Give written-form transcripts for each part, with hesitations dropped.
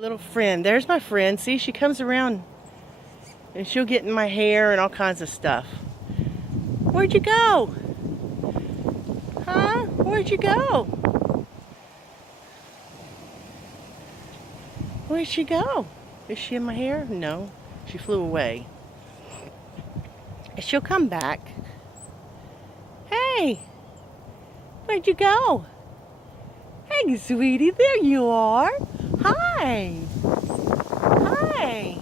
Little friend. There's my friend. See, she comes around and she'll get in my hair and all kinds of stuff. Where'd you go? Huh? Where'd you go? Where'd she go? Is she in my hair? No. She flew away. She'll come back. Hey! Where'd you go? Hey, sweetie, there you are. Hi. Hi.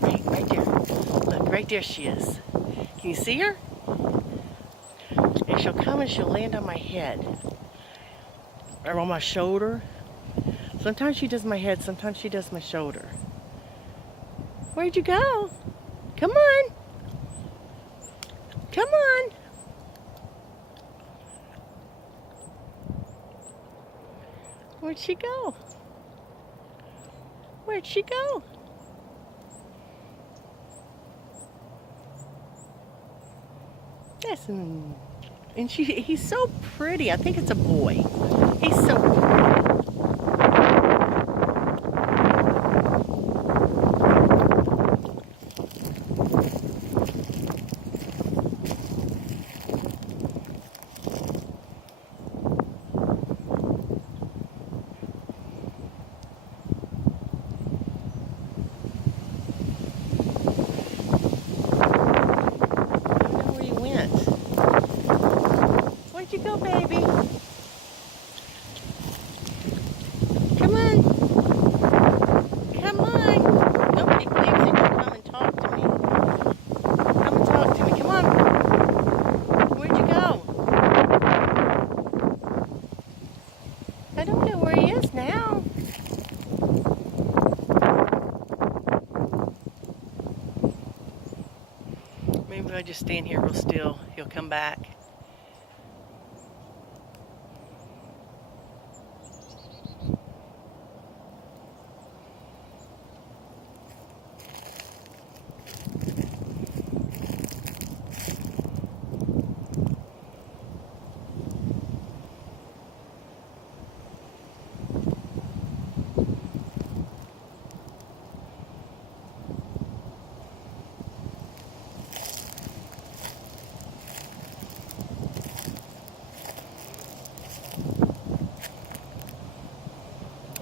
Right there. Look, right there she is. Can you see her? And she'll come and she'll land on my head. Or on my shoulder. Sometimes she does my head, sometimes she does my shoulder. Where'd you go? Come on. Come on. Where'd she go? Where'd she go? Yes, and he's so pretty. I think it's a boy. He's so pretty. Where'd you go, baby? Come on. Come on. Nobody believes it. Come and talk to me. Come and talk to me. Come on. Where'd you go? I don't know where he is now. Maybe if I just stand here real still, he'll come back.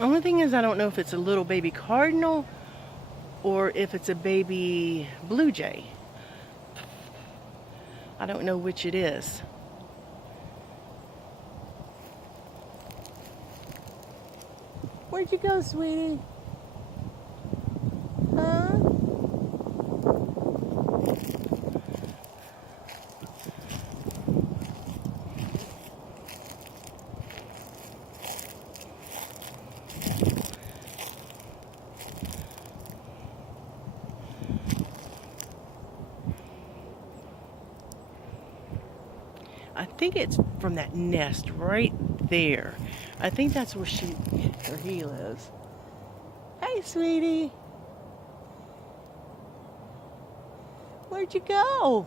Only thing is, I don't know if it's a little baby cardinal or if it's a baby blue jay. I don't know which it is. Where'd you go, sweetie? Huh? I think it's from that nest right there. I think that's where he lives. Hey, sweetie. Where'd you go?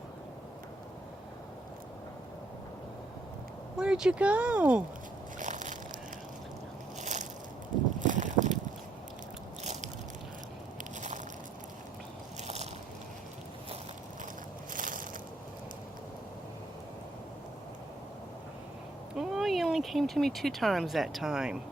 Where'd you go? Oh, he only came to me 2 times that time.